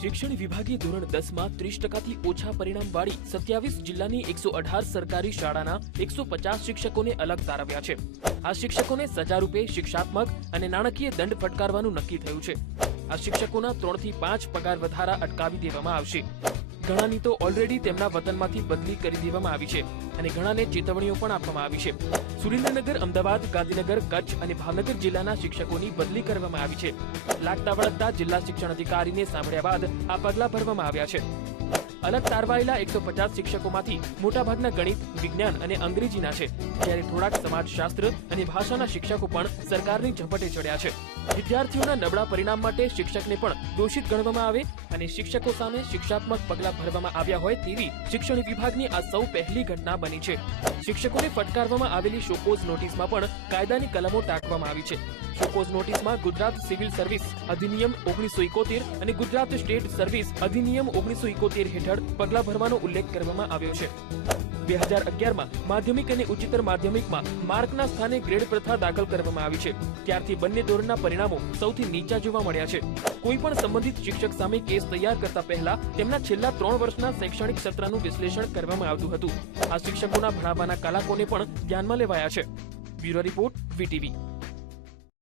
શિક્ષણ વિભાગે ધોરણ દસમાં ત્રીસ ટકાથી ઓછા પરિણામ વાળી સત્યાવીસ જિલ્લાની એકસો અઢાર સરકારી શાળાના એકસો પચાસ શિક્ષકોને અલગ તારવ્યા છે. આ શિક્ષકોને સજા રૂપે શિક્ષાત્મક અને નાણાકીય દંડ ફટકારવાનું નક્કી થયું છે. આ શિક્ષકોના ત્રણથી પાંચ પગાર વધારા અટકાવી દેવામાં આવશે. ઘણાની તો ઓલરેડી તેમના વતનમાંથી બદલી કરી દેવામાં આવી છે અને ઘણાને ચેતવણીઓ પણ આપવામાં આવી છે. સુરેન્દ્રનગર, અમદાવાદ, ગાંધીનગર, કચ્છ અને ભાવનગર જિલ્લાના શિક્ષકોની બદલી કરવામાં આવી છે. લાગતા વળગતા જિલ્લા શિક્ષણ અધિકારીને સાંભળ્યા બાદ આ પગલાં ભરવામાં આવ્યા છે. અલગ તારવાયેલા એકસો પચાસ શિક્ષકોમાંથી મોટાભાગના ગણિત, વિજ્ઞાન અને અંગ્રેજીના છે. જ્યારે થોડાક સમાજશાસ્ત્ર અને ભાષાના શિક્ષકો પણ સરકારની ઝપટે ચડ્યા છે. વિદ્યાર્થીઓના નબળા પરિણામ માટે શિક્ષકને પણ દોષિત ગણવામાં આવે અને શિક્ષકો સામે શિક્ષાત્મક પગલાં ભરવામાં આવ્યા હોય તેવી શિક્ષણ વિભાગની આ સૌ પહેલી ઘટના બની છે. શિક્ષકોને ફટકારવામાં આવેલી શોકોઝ નોટિસમાં પણ કાયદાની કલમો ટાંકવામાં આવી છે. શોકોઝ નોટિસમાં ગુજરાત સિવિલ સર્વિસ અધિનિયમ ઓગણીસો ઇકોતેર અને ગુજરાત સ્ટેટ સર્વિસ અધિનિયમ ઓગણીસો ઇકોતેર હેઠળ પગલાં ભરવાનો ઉલ્લેખ કરવામાં આવ્યો છે. બે હજાર અગિયારમાં માધ્યમિક અને ઉચ્ચતર માધ્યમિકમાં માર્કના સ્થાને ગ્રેડ પ્રથા દાખલ કરવામાં આવી છે. ત્યારથી બંને ધોરણના પરિણામો સૌથી નીચા જોવા મળ્યા છે. કોઈ પણ સંબંધિત શિક્ષક સામે કેસ તૈયાર કરતા પહેલા તેમના છેલ્લા ત્રણ વર્ષના શૈક્ષણિક સત્રનું વિશ્લેષણ કરવામાં આવતું હતું. આ શિક્ષકોના ભણાવવાના કલાકોને પણ ધ્યાનમાં લેવાયા છે. Bureau report, VTV.